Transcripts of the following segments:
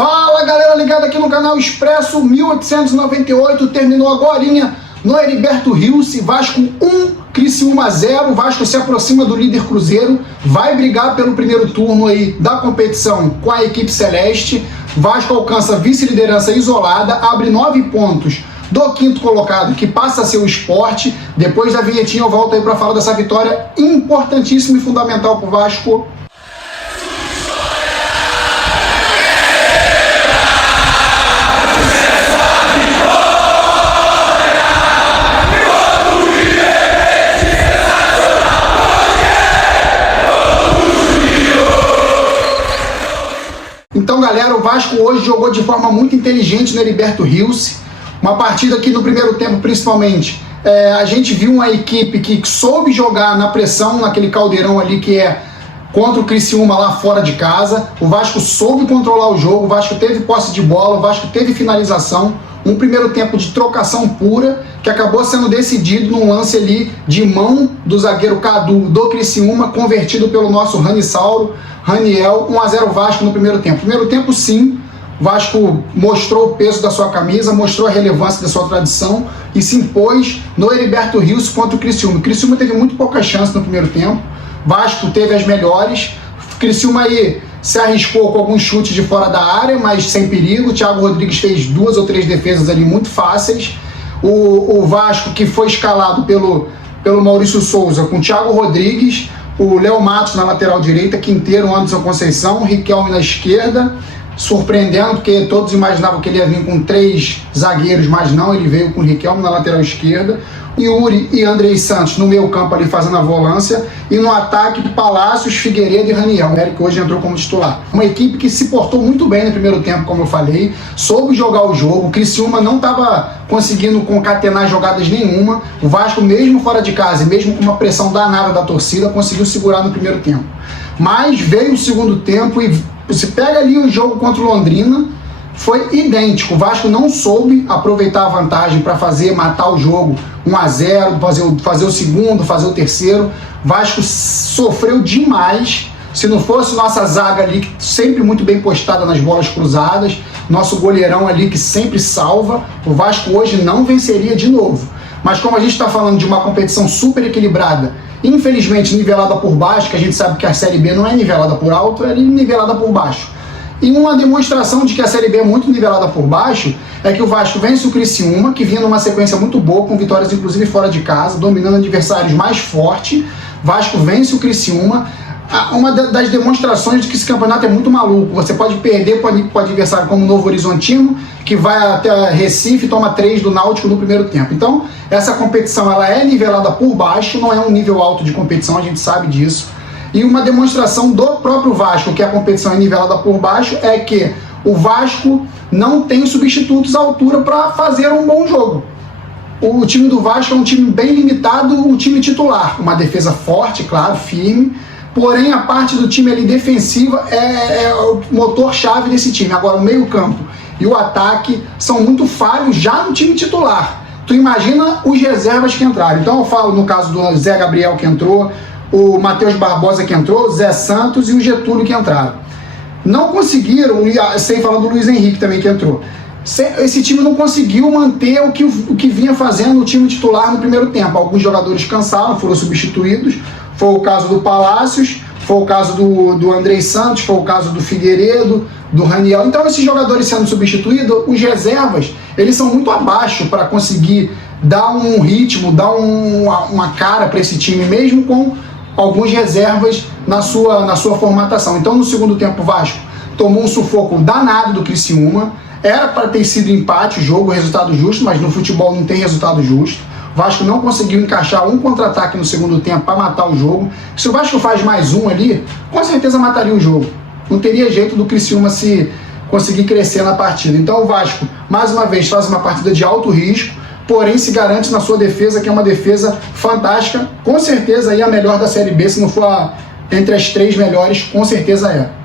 Fala galera ligada aqui no canal Expresso. 1898 terminou agorinha no Heriberto Rios, Vasco 1, Criciúma 0. Vasco se aproxima do líder Cruzeiro, vai brigar pelo primeiro turno aí da competição com a equipe celeste. Vasco alcança vice-liderança isolada, abre 9 pontos do quinto colocado, que passa a ser o Sport. Depois da vinhetinha eu volto aí para falar dessa vitória importantíssima e fundamental para o Vasco. Então, galera, o Vasco hoje jogou de forma muito inteligente no Heriberto Rios. Uma partida que no primeiro tempo, principalmente, a gente viu uma equipe que soube jogar na pressão, naquele caldeirão ali que é contra o Criciúma lá fora de casa. O Vasco soube controlar o jogo, o Vasco teve posse de bola, o Vasco teve finalização. Um primeiro tempo de trocação pura, que acabou sendo decidido num lance ali de mão do zagueiro Cadu do Criciúma, convertido pelo nosso Raniel. 1-0 Vasco no primeiro tempo. Primeiro tempo, sim, Vasco mostrou o peso da sua camisa, mostrou a relevância da sua tradição e se impôs no Heriberto Rios contra o Criciúma. O Criciúma teve muito pouca chance no primeiro tempo, Vasco teve as melhores. O Criciúma aí se arriscou com alguns chutes de fora da área, mas sem perigo. O Thiago Rodrigues fez 2 ou 3 defesas ali muito fáceis. O Vasco, que foi escalado pelo Maurício Souza, com o Thiago Rodrigues, o Léo Matos na lateral direita, Quinteiro, Anderson Conceição, Riquelme na esquerda, surpreendendo, porque todos imaginavam que ele ia vir com 3 zagueiros, mas não, ele veio com o Riquelme na lateral esquerda, Yuri e Andrei Santos no meio campo ali fazendo a volância, e no ataque Palácios, Figueiredo e Raniel. O Eric hoje entrou como titular. Uma equipe que se portou muito bem no primeiro tempo, como eu falei, soube jogar o jogo. O Criciúma não estava conseguindo concatenar jogadas nenhuma. O Vasco, mesmo fora de casa e mesmo com uma pressão danada da torcida, conseguiu segurar no primeiro tempo. Mas veio o segundo tempo e você pega ali o jogo contra o Londrina, foi idêntico. O Vasco não soube aproveitar a vantagem para matar o jogo 1-0, fazer o segundo, fazer o terceiro. O Vasco sofreu demais. Se não fosse nossa zaga ali, sempre muito bem postada nas bolas cruzadas, nosso goleirão ali que sempre salva, o Vasco hoje não venceria de novo. Mas como a gente está falando de uma competição super equilibrada, infelizmente nivelada por baixo, que a gente sabe que a Série B não é nivelada por alto, é nivelada por baixo. E uma demonstração de que a Série B é muito nivelada por baixo é que o Vasco vence o Criciúma, que vinha numa sequência muito boa, com vitórias inclusive fora de casa, dominando adversários mais fortes. Vasco vence o Criciúma. Uma das demonstrações de que esse campeonato é muito maluco. Você pode perder para o adversário como o Novo Horizontino, que vai até Recife e toma 3 do Náutico no primeiro tempo. Então, essa competição ela é nivelada por baixo, não é um nível alto de competição, a gente sabe disso. E uma demonstração do próprio Vasco, que a competição é nivelada por baixo, é que o Vasco não tem substitutos à altura para fazer um bom jogo. O time do Vasco é um time bem limitado, um time titular. Uma defesa forte, claro, firme, porém a parte do time ali defensiva é o motor-chave desse time. Agora o meio-campo e o ataque são muito falhos já no time titular. Tu imagina os reservas que entraram. Então eu falo no caso do Zé Gabriel que entrou, o Matheus Barbosa que entrou, o Zé Santos e o Getúlio que entraram. Não conseguiram, sem falar do Luiz Henrique também que entrou. Esse time não conseguiu manter o que vinha fazendo o time titular no primeiro tempo. Alguns jogadores cansaram, foram substituídos. Foi o caso do Palácios, foi o caso do Andrei Santos, foi o caso do Figueiredo, do Raniel. Então esses jogadores sendo substituídos, os reservas, eles são muito abaixo para conseguir dar um ritmo, dar uma cara para esse time, mesmo com alguns reservas na sua formatação. Então no segundo tempo o Vasco tomou um sufoco danado do Criciúma. Era para ter sido empate o jogo, resultado justo, mas no futebol não tem resultado justo. O Vasco não conseguiu encaixar um contra-ataque no segundo tempo para matar o jogo. Se o Vasco faz mais um ali, com certeza mataria o jogo. Não teria jeito do Criciúma se conseguir crescer na partida. Então o Vasco, mais uma vez, faz uma partida de alto risco, porém se garante na sua defesa, que é uma defesa fantástica. Com certeza aí a melhor da Série B, se não for entre as 3 melhores, com certeza é.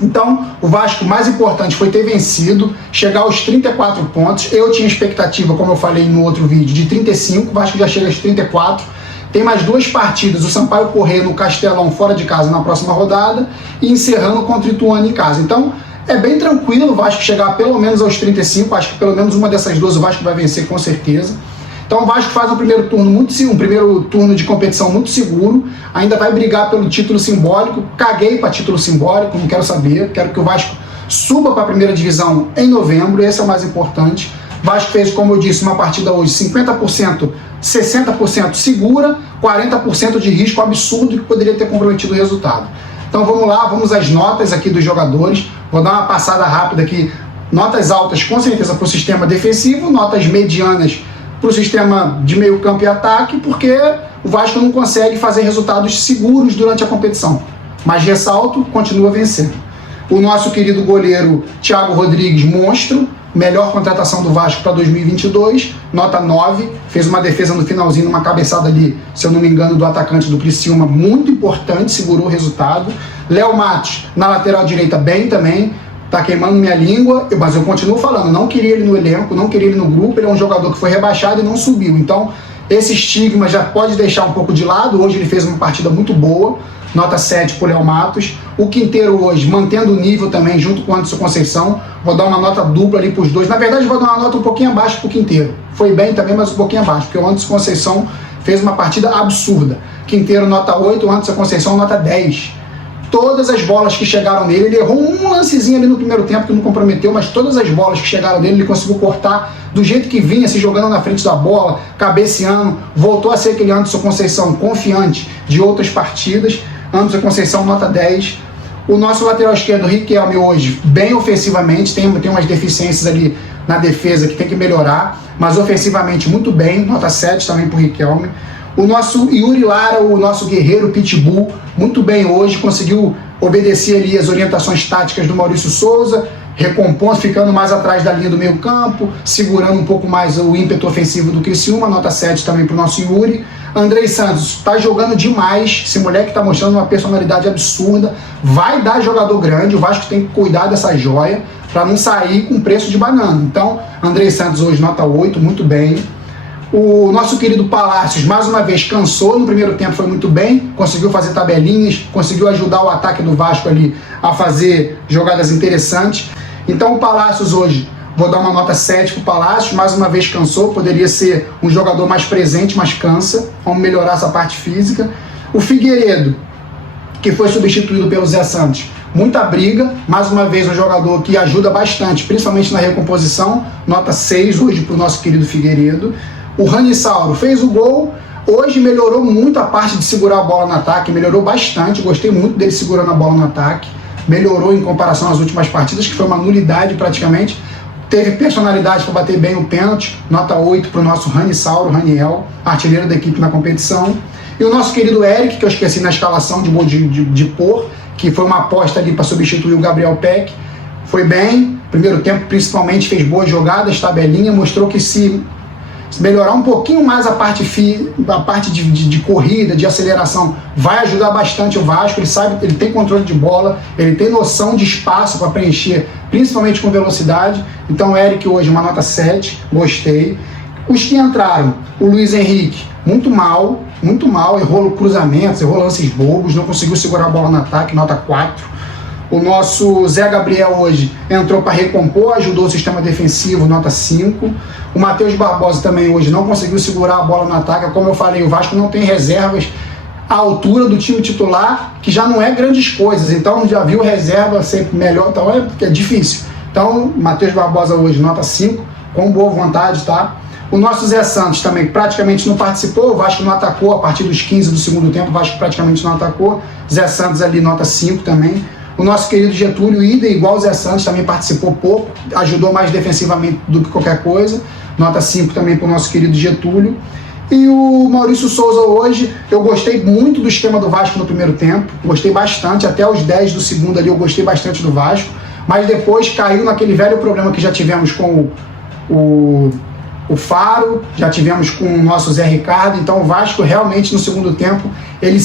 Então, o Vasco, mais importante foi ter vencido, chegar aos 34 pontos. Eu tinha expectativa, como eu falei no outro vídeo, de 35, o Vasco já chega aos 34. Tem mais 2 partidas, o Sampaio Corrêa no Castelão, fora de casa, na próxima rodada, e encerrando contra o Ituano em casa. Então, É bem tranquilo o Vasco chegar pelo menos aos 35, acho que pelo menos uma dessas duas o Vasco vai vencer com certeza. Então o Vasco faz um primeiro turno de competição muito seguro, ainda vai brigar pelo título simbólico. Caguei para título simbólico, não quero saber, quero que o Vasco suba para a primeira divisão em novembro, esse é o mais importante. O Vasco fez, como eu disse, uma partida hoje 50%, 60% segura, 40% de risco absurdo que poderia ter comprometido o resultado. Então vamos lá, vamos às notas aqui dos jogadores. Vou dar uma passada rápida aqui. Notas altas com certeza para o sistema defensivo, notas medianas para o sistema de meio campo e ataque, porque o Vasco não consegue fazer resultados seguros durante a competição. Mas ressalto, continua vencendo. O nosso querido goleiro Thiago Rodrigues, monstro, melhor contratação do Vasco para 2022, nota 9, fez uma defesa no finalzinho, uma cabeçada ali, se eu não me engano, do atacante do Criciúma, muito importante, segurou o resultado. Léo Matos, na lateral direita, bem também, tá queimando minha língua, mas eu continuo falando, não queria ele no elenco, não queria ele no grupo, ele é um jogador que foi rebaixado e não subiu, então esse estigma já pode deixar um pouco de lado. Hoje ele fez uma partida muito boa, nota 7 para o Léo Matos. O Quinteiro hoje, mantendo o nível também, junto com o Anderson Conceição, vou dar uma nota dupla ali para os dois. Na verdade, vou dar uma nota um pouquinho abaixo para o Quinteiro. Foi bem também, mas um pouquinho abaixo, porque o Anderson Conceição fez uma partida absurda. Quinteiro, nota 8, o Anderson Conceição, nota 10. Todas as bolas que chegaram nele, ele errou um lancezinho ali no primeiro tempo que não comprometeu, mas todas as bolas que chegaram nele, ele conseguiu cortar do jeito que vinha, se jogando na frente da bola, cabeceando, voltou a ser aquele Anderson Conceição confiante de outras partidas. Anderson Conceição, nota 10. O nosso lateral esquerdo, Riquelme, hoje, bem ofensivamente, tem umas deficiências ali na defesa que tem que melhorar, mas ofensivamente muito bem, nota 7 também para o Riquelme. O nosso Yuri Lara, o nosso guerreiro Pitbull, muito bem hoje, conseguiu obedecer ali as orientações táticas do Maurício Souza, recompondo, ficando mais atrás da linha do meio campo, segurando um pouco mais o ímpeto ofensivo do Criciúma, nota 7 também para o nosso Yuri. Andrei Santos está jogando demais, esse moleque está mostrando uma personalidade absurda, vai dar jogador grande, o Vasco tem que cuidar dessa joia para não sair com preço de banana. Então, Andrei Santos hoje, nota 8, muito bem. O nosso querido Palácios, mais uma vez, cansou no primeiro tempo, foi muito bem, conseguiu fazer tabelinhas, conseguiu ajudar o ataque do Vasco ali a fazer jogadas interessantes. Então o Palácios hoje, vou dar uma nota 7 para o Palácios, mais uma vez cansou, poderia ser um jogador mais presente, mas cansa, vamos melhorar essa parte física. O Figueiredo, que foi substituído pelo Zé Santos, muita briga, mais uma vez um jogador que ajuda bastante, principalmente na recomposição, nota 6 hoje para o nosso querido Figueiredo. O Ranisauro fez o gol, hoje melhorou muito a parte de segurar a bola no ataque, melhorou bastante, gostei muito dele segurando a bola no ataque, melhorou em comparação às últimas partidas, que foi uma nulidade praticamente, teve personalidade para bater bem o pênalti, nota 8 para o nosso Ranisauro, Raniel, artilheiro da equipe na competição. E o nosso querido Eric, que eu esqueci na escalação de gol de pôr, que foi uma aposta ali para substituir o Gabriel Peck, foi bem, primeiro tempo principalmente fez boas jogadas, tabelinha, mostrou que se melhorar um pouquinho mais a parte de corrida, de aceleração, vai ajudar bastante o Vasco. Ele sabe, ele tem controle de bola, ele tem noção de espaço para preencher, principalmente com velocidade. Então, Eric hoje, uma nota 7, gostei. Os que entraram, o Luiz Henrique, muito mal, errou cruzamentos, errou lances bobos, não conseguiu segurar a bola no ataque, nota 4. O nosso Zé Gabriel hoje entrou para recompor, ajudou o sistema defensivo, nota 5. O Matheus Barbosa também hoje não conseguiu segurar a bola no ataque. Como eu falei, o Vasco não tem reservas à altura do time titular, que já não é grandes coisas. Então já viu reserva sempre melhor, então é difícil. Então, Matheus Barbosa hoje, nota 5, com boa vontade, tá? O nosso Zé Santos também praticamente não participou, o Vasco não atacou a partir dos 15 do segundo tempo, o Vasco praticamente não atacou. Zé Santos ali, nota 5 também. O nosso querido Getúlio Ida, igual o Zé Santos, também participou pouco, ajudou mais defensivamente do que qualquer coisa. Nota 5 também para o nosso querido Getúlio. E o Maurício Souza hoje, eu gostei muito do esquema do Vasco no primeiro tempo, gostei bastante, até os 10 do segundo ali eu gostei bastante do Vasco, mas depois caiu naquele velho problema que já tivemos com o Faro, já tivemos com o nosso Zé Ricardo. Então o Vasco realmente no segundo tempo ele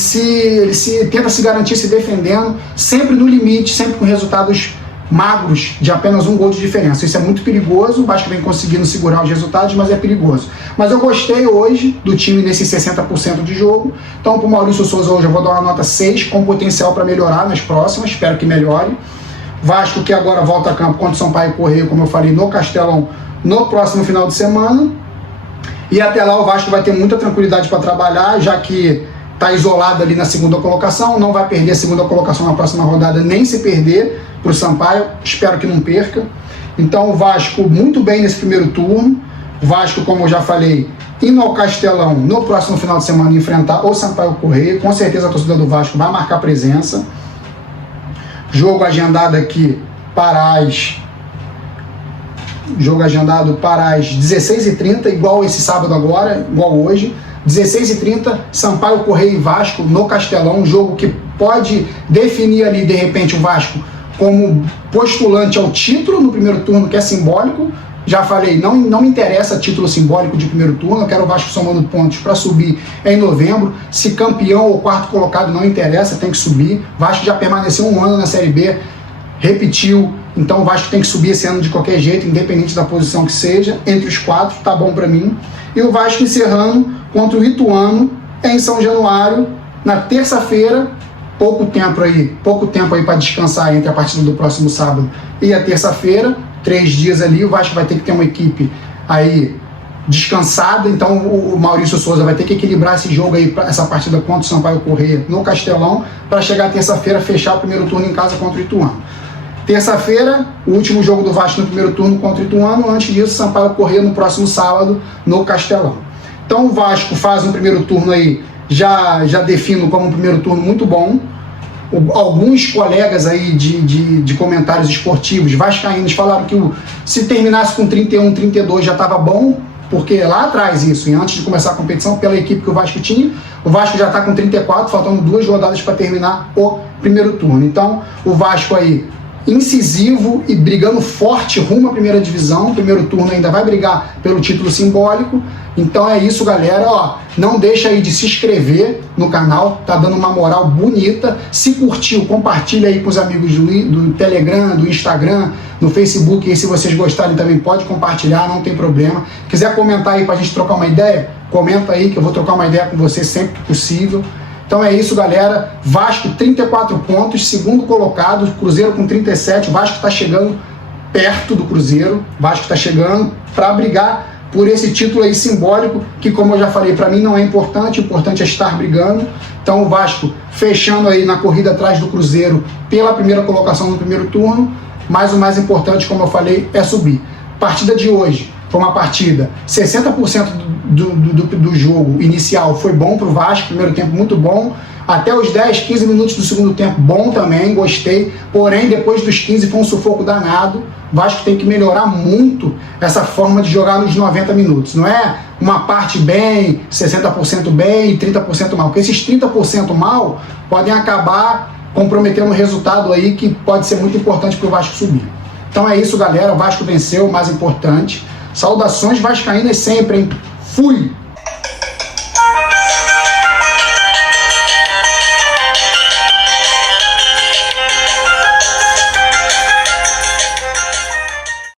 tenta se garantir se defendendo, sempre no limite, sempre com resultados magros de apenas um gol de diferença. Isso é muito perigoso, o Vasco vem conseguindo segurar os resultados, mas é perigoso. Mas eu gostei hoje do time nesses 60% de jogo, então para o Maurício Souza hoje eu vou dar uma nota 6, com potencial para melhorar nas próximas, espero que melhore. Vasco que agora volta a campo contra o Sampaio Corrêa, como eu falei, no Castelão, no próximo final de semana. E até lá o Vasco vai ter muita tranquilidade para trabalhar, já que está isolado ali na segunda colocação, não vai perder a segunda colocação na próxima rodada, nem se perder para o Sampaio, espero que não perca. Então o Vasco muito bem nesse primeiro turno. O Vasco, como eu já falei, indo ao Castelão no próximo final de semana enfrentar o Sampaio Corrêa, com certeza a torcida do Vasco vai marcar presença. Jogo agendado aqui para as 16h30, igual esse sábado agora, igual hoje. 16h30, Sampaio Corrêa e Vasco no Castelão, um jogo que pode definir ali, de repente, o Vasco como postulante ao título no primeiro turno, que é simbólico. Já falei, não me interessa título simbólico de primeiro turno, eu quero o Vasco somando pontos para subir em novembro. Se campeão ou quarto colocado não interessa, tem que subir. Vasco já permaneceu um ano na Série B, repetiu, então o Vasco tem que subir esse ano de qualquer jeito, independente da posição que seja, entre os quatro, tá bom para mim. E o Vasco encerrando contra o Ituano em São Januário, na terça-feira, pouco tempo aí para descansar entre a partida do próximo sábado e a terça-feira, 3 dias ali, o Vasco vai ter que ter uma equipe aí descansada, então o Maurício Souza vai ter que equilibrar esse jogo aí, essa partida contra o Sampaio Corrêa no Castelão, para chegar terça-feira, fechar o primeiro turno em casa contra o Ituano. Terça-feira, o último jogo do Vasco no primeiro turno contra o Ituano, antes disso, Sampaio Corrêa no próximo sábado no Castelão. Então o Vasco faz um primeiro turno aí, já defino como um primeiro turno muito bom. Alguns colegas aí de comentários esportivos vascaínos falaram que se terminasse com 31, 32 já estava bom, porque lá atrás isso, e antes de começar a competição, pela equipe que o Vasco tinha, o Vasco já está com 34, faltando 2 rodadas para terminar o primeiro turno. Então o Vasco aí incisivo e brigando forte rumo à primeira divisão. O primeiro turno ainda vai brigar pelo título simbólico. Então é isso, galera. Ó, não deixa aí de se inscrever no canal, tá dando uma moral bonita. Se curtiu, compartilha aí com os amigos do Telegram, do Instagram, no Facebook. E se vocês gostarem também pode compartilhar, não tem problema. Quiser comentar aí pra gente trocar uma ideia, comenta aí que eu vou trocar uma ideia com você sempre que possível. Então é isso, galera. Vasco 34 pontos, segundo colocado, Cruzeiro com 37. O Vasco está chegando perto do Cruzeiro. O Vasco está chegando para brigar por esse título aí simbólico, que, como eu já falei, para mim não é importante. O importante é estar brigando. Então o Vasco fechando aí na corrida atrás do Cruzeiro pela primeira colocação no primeiro turno. Mas o mais importante, como eu falei, é subir. Partida de hoje foi uma partida, 60% do jogo inicial foi bom para o Vasco, primeiro tempo muito bom, até os 10, 15 minutos do segundo tempo bom também, gostei, porém depois dos 15 foi um sufoco danado. O Vasco tem que melhorar muito essa forma de jogar nos 90 minutos, não é uma parte bem, 60% bem e 30% mal, porque esses 30% mal podem acabar comprometendo um resultado aí que pode ser muito importante para o Vasco subir. Então é isso, galera, o Vasco venceu, o mais importante. Saudações vascaínas sempre, hein? Fui!